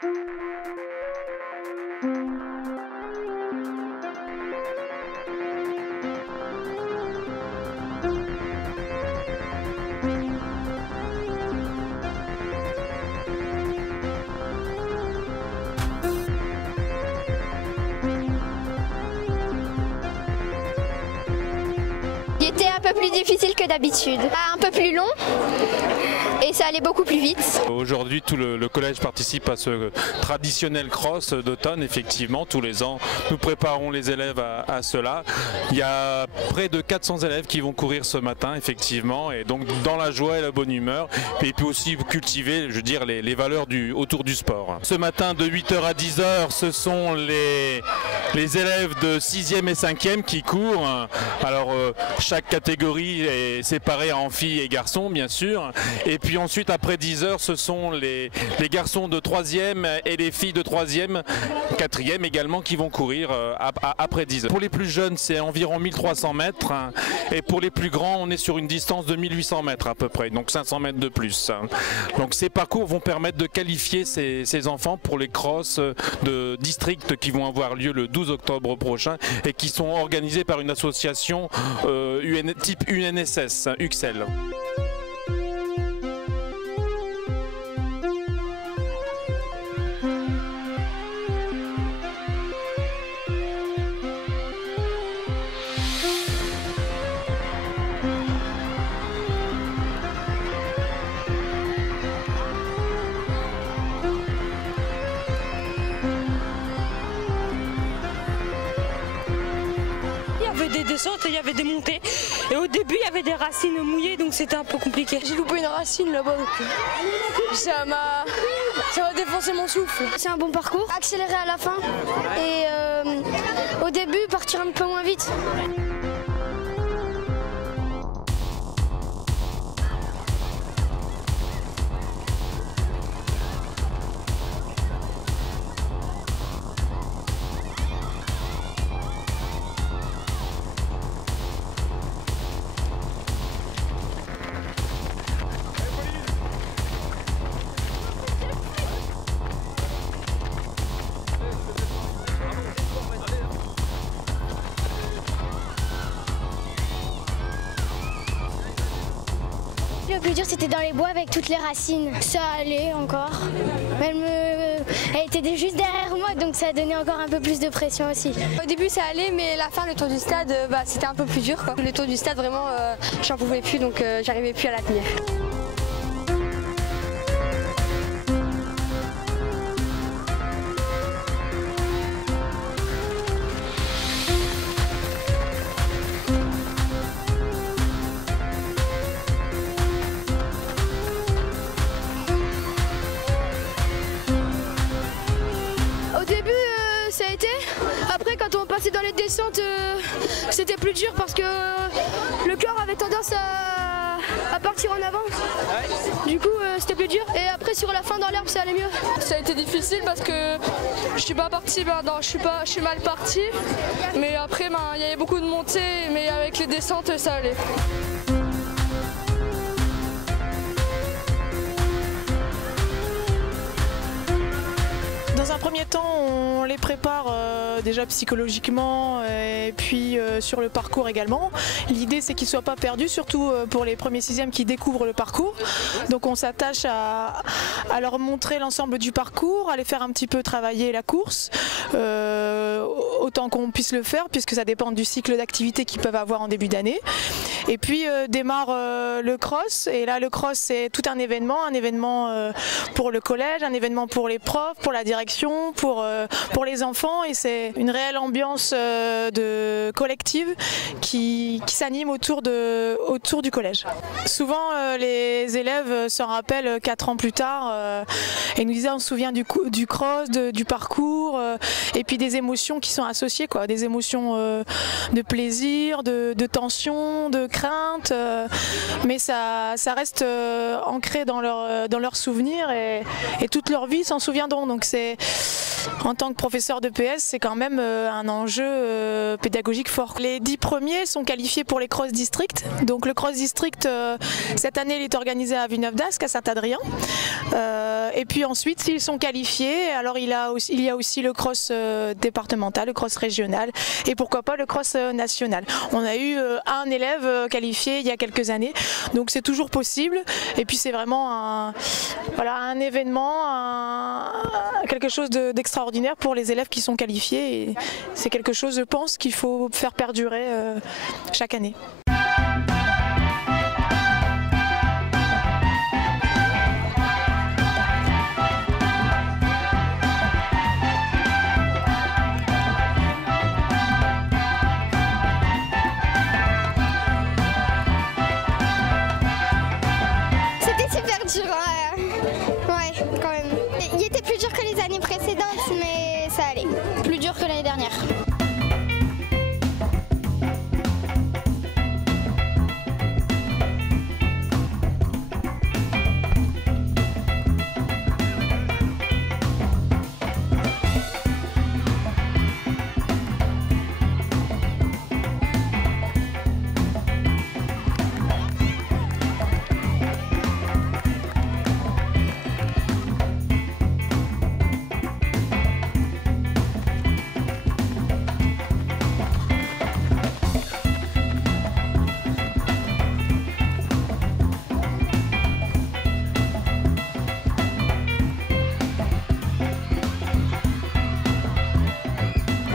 Il était un peu plus difficile que d'habitude, un peu plus long et ça allait beaucoup plus vite. Aujourd'hui, tout le collège participe à ce traditionnel cross d'automne. Effectivement, tous les ans, nous préparons les élèves à cela. Il y a près de 400 élèves qui vont courir ce matin, effectivement, et donc dans la joie et la bonne humeur, et puis aussi cultiver, je veux dire, les valeurs autour du sport. Ce matin, de 8h à 10h, ce sont les élèves de 6e et 5e qui courent. Alors, chaque catégorie est séparée en filles et garçons, bien sûr, et puis ensuite, après 10h, ce sont les garçons de 3e et les filles de 3e, 4e également qui vont courir après 10h. Pour les plus jeunes, c'est environ 1300 mètres et pour les plus grands, on est sur une distance de 1800 mètres à peu près, donc 500 mètres de plus. Donc ces parcours vont permettre de qualifier ces enfants pour les crosses de district qui vont avoir lieu le 12 octobre prochain et qui sont organisés par une association type UNSS, UXL. Des descentes et il y avait des montées et au début il y avait des racines mouillées donc c'était un peu compliqué. J'ai loupé une racine là-bas donc ça m'a défoncé mon souffle. C'est un bon parcours, accélérer à la fin et au début partir un peu moins vite. Le plus dur c'était dans les bois avec toutes les racines. Ça allait encore. Elle était juste derrière moi donc ça a donné encore un peu plus de pression aussi. Au début ça allait mais la fin, le tour du stade, c'était un peu plus dur quoi. Le tour du stade vraiment j'en pouvais plus donc j'arrivais plus à la tenir. Ça a été. Après quand on passait dans les descentes c'était plus dur parce que le corps avait tendance à partir en avant. Du coup c'était plus dur et après sur la fin dans l'herbe ça allait mieux. Ça a été difficile parce que je suis pas partie, je suis mal partie mais après il y avait beaucoup de montées mais avec les descentes ça allait. Dans un premier temps, on les prépare déjà psychologiquement et puis sur le parcours également. L'idée c'est qu'ils ne soient pas perdus, surtout pour les premiers 6e qui découvrent le parcours. Donc on s'attache à leur montrer l'ensemble du parcours, à les faire un petit peu travailler la course, autant qu'on puisse le faire puisque ça dépend du cycle d'activité qu'ils peuvent avoir en début d'année. Et puis démarre le cross et là le cross c'est tout un événement pour le collège, un événement pour les profs, pour la direction, pour les enfants et c'est une réelle ambiance de collective qui s'anime autour du collège. Souvent les élèves s'en rappellent 4 ans plus tard et nous disaient on se souvient du cross, du parcours et puis des émotions qui sont associées, quoi, des émotions de plaisir, de tension, de crainte, mais ça reste ancré dans leurs souvenirs et toute leur vie s'en souviendront. Donc c'est en tant que professeur de PS, c'est quand même un enjeu pédagogique fort. Les 10 premiers sont qualifiés pour les cross districts. Donc le cross district, cette année, il est organisé à Villeneuve-d'Ascq, à Saint-Adrien. Et puis ensuite, s'ils sont qualifiés, alors il y a aussi le cross départemental, le cross régional et pourquoi pas le cross national. On a eu un élève qualifié il y a quelques années, donc c'est toujours possible. Et puis c'est vraiment un événement, quelque chose d'extraordinaire pour les élèves qui sont qualifiés. Et c'est quelque chose, je pense, qu'il faut faire perdurer chaque année. Ouais, quand même. Il était plus dur que les années précédentes, mais ça allait. Plus dur que l'année dernière.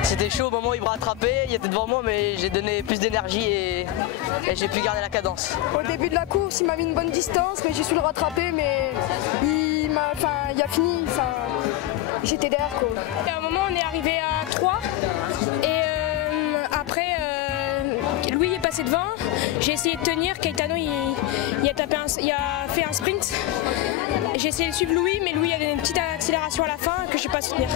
C'était chaud au moment où il me rattrapait, il était devant moi mais j'ai donné plus d'énergie et j'ai pu garder la cadence. Au début de la course, il m'a mis une bonne distance, mais j'ai su le rattraper, mais il a fini, j'étais derrière quoi. À un moment on est arrivé à 3 et après Louis est passé devant, j'ai essayé de tenir, Caetano il a fait un sprint, j'ai essayé de suivre Louis mais Louis avait une petite accélération à la fin que je ne sais pas soutenir.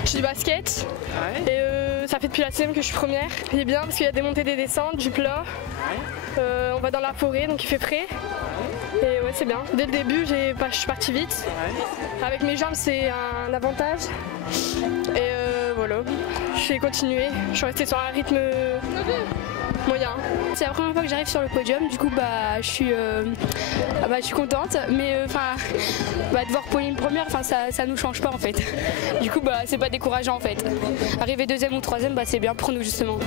Je suis du basket et ça fait depuis la 6e que je suis première. Il est bien parce qu'il y a des montées, des descentes, du plat. On va dans la forêt donc il fait frais. Et ouais, c'est bien. Dès le début, je suis partie vite. Avec mes jambes, c'est un avantage. Et voilà, j'ai continué. Je suis restée sur un rythme moyen. C'est la première fois que j'arrive sur le podium, du coup je suis contente, mais de voir Pauline première, ça nous change pas en fait. Du coup c'est pas décourageant en fait. Arriver 2e ou 3e, c'est bien pour nous justement.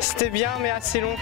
C'était bien mais assez long.